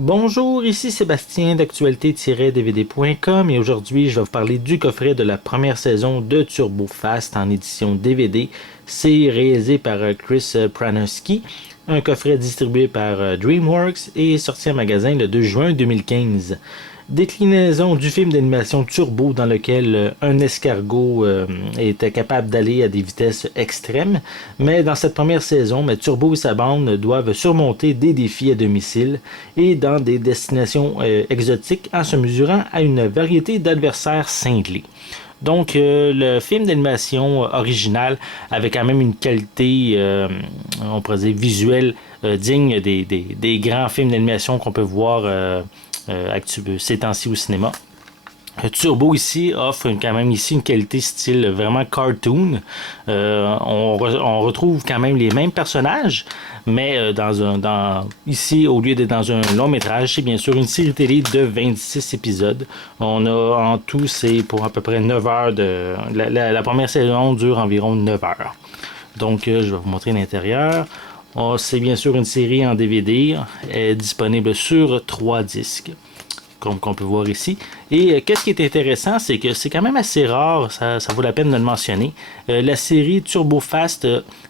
Bonjour, ici Sébastien d'actualité-dvd.com et aujourd'hui je vais vous parler du coffret de la première saison de Turbo Fast en édition DVD. C'est réalisé par Chris Pranosky, un coffret distribué par DreamWorks et sorti en magasin le 2 juin 2015. Déclinaison du film d'animation Turbo dans lequel un escargot était capable d'aller à des vitesses extrêmes, mais dans cette première saison, Turbo et sa bande doivent surmonter des défis à domicile et dans des destinations exotiques en se mesurant à une variété d'adversaires cinglés. Donc, le film d'animation original avait quand même une qualité, on pourrait dire, visuelle digne des grands films d'animation qu'on peut voir ces temps-ci au cinéma. Turbo ici offre quand même ici une qualité style vraiment cartoon. On retrouve quand même les mêmes personnages, mais ici, au lieu d'être dans un long métrage, c'est bien sûr une série télé de 26 épisodes. On a en tout, c'est pour à peu près 9 heures de... La première saison dure environ 9 heures. Donc, je vais vous montrer l'intérieur. C'est bien sûr une série en DVD, disponible sur 3 disques comme qu'on peut voir ici. Et qu'est-ce qui est intéressant, c'est que c'est quand même assez rare, ça vaut la peine de le mentionner. La série Turbo Fast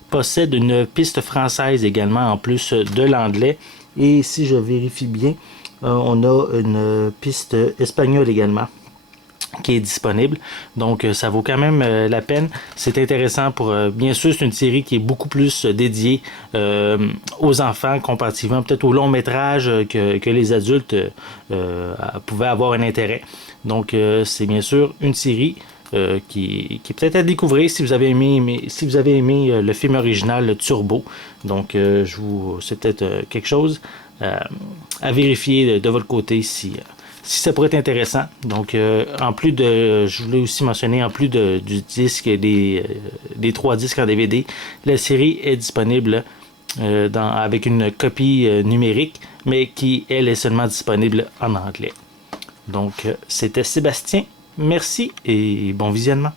possède une piste française également, en plus de l'anglais. Et si je vérifie bien, on a une piste espagnole également qui est disponible. Donc, ça vaut quand même la peine. C'est intéressant pour... bien sûr, c'est une série qui est beaucoup plus dédiée aux enfants, comparativement peut-être au long métrage que les adultes pouvaient avoir un intérêt. Donc, c'est bien sûr une série qui est peut-être à découvrir si vous avez aimé le film original le Turbo. Donc, c'est peut-être quelque chose à vérifier de votre côté si ça pourrait être intéressant. Donc, je voulais aussi mentionner, en plus du disque, des 3 disques en DVD, la série est disponible avec une copie numérique, mais qui, elle, est seulement disponible en anglais. Donc, c'était Sébastien. Merci et bon visionnement.